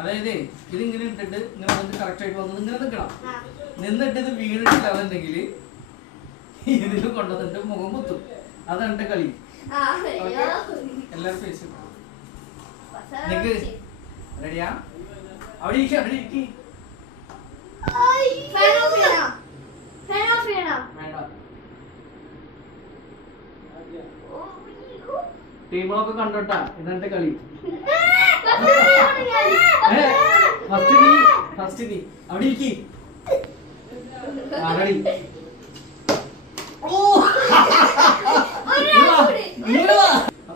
അതായത് ഇതിങ്ങനെ ഇട്ടിട്ട് ഇങ്ങനെ വന്ന് കറക്റ്റ് ആയിട്ട് വന്നത് ഇങ്ങനെ നിൽക്കണം. നിന്നിട്ട് ഇത് വീണിട്ടില്ല എന്നുണ്ടെങ്കിൽ ഇതിൽ കൊണ്ടുവന്നിട്ട് മുഖം കുത്തും. അതാണ് എന്റെ കളി. എല്ലാവരും ഫേസ് നിക്ക് റെഡിയാ? അവിടെ ഇരിക്കുക, അവിടെ ഇരിക്കി. ടീമുകളൊക്കെ കണ്ടോട്ടാ, ഇതെന്റെ കളി. ഫസ്റ്റ് നീ അവിടെ ഇരിക്കി. കളി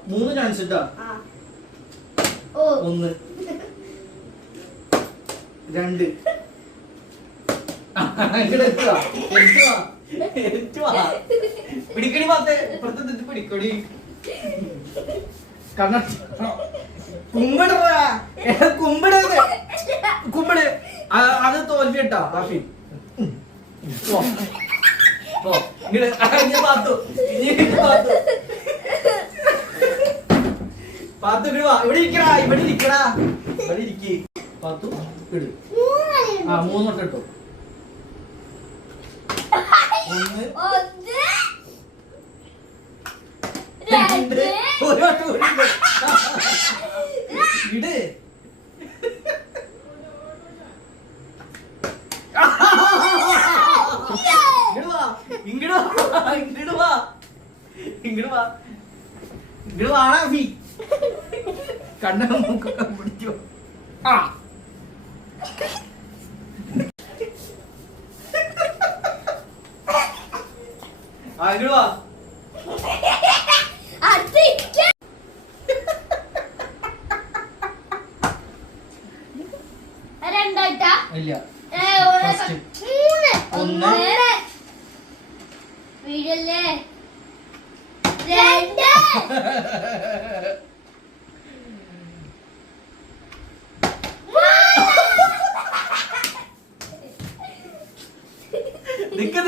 3 ചാൻസ് ഇട്ടാ. 1 2 പിടിക്കടി പാത്തേ ഇപ്പുറത്തെ പിടിക്കടി. കുമ്പിട കുമ്പിട്. അത് തോൽവി കേട്ടോ റാഫി. പാത്തു ഇവിടെ ഇരിക്കടാ, ഇവിടെ ഇരിക്കടാ, ഇവിടെ ഇരിക്കി. പാത്തു ഇട്. 3 തൊട്ട് ഇട്ടോ. 1 2 ഇട്. ഇങ്ങോട്ട് വാടാ ഫീ. കണ്ണ മൂക്കൊക്കെ പിടിച്ചോ. ഇങ്ങോട്ട് വാ. ഇല്ല. 1 വീഴല്ലേ. 2 നിക്ക്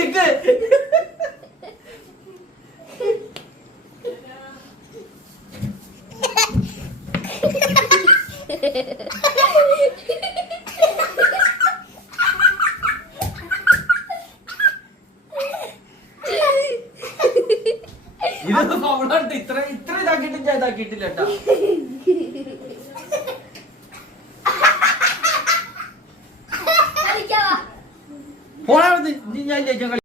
ഇതൊന്നും പൗഡാണ്ട്. ഇത്ര ഇതാക്കിയിട്ടില്ല കേട്ടാ. പോണാ ഞാൻ